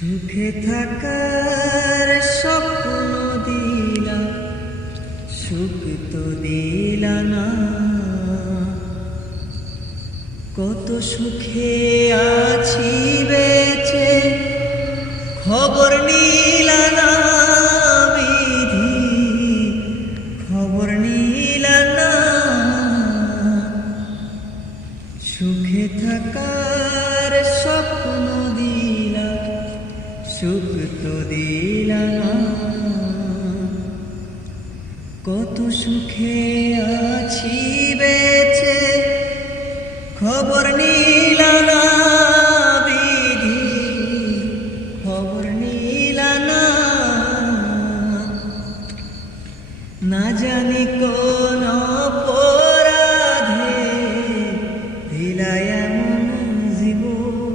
সুখে থাকার স্বপ্ন দিলা, সুখ তো দিলা না। কত সুখে আছি বেঁচে, খবর নিলা না বিধি, খবর নিলা না। সুখে থাকার স্বপ্ন দিলা, সুখ তো দিলা না। কত সুখে আছি বেঁচে, খবর নিলা না বিধি, খবর নিলা না। না জানি কোন অপরাধে দিলা এমন জীবন,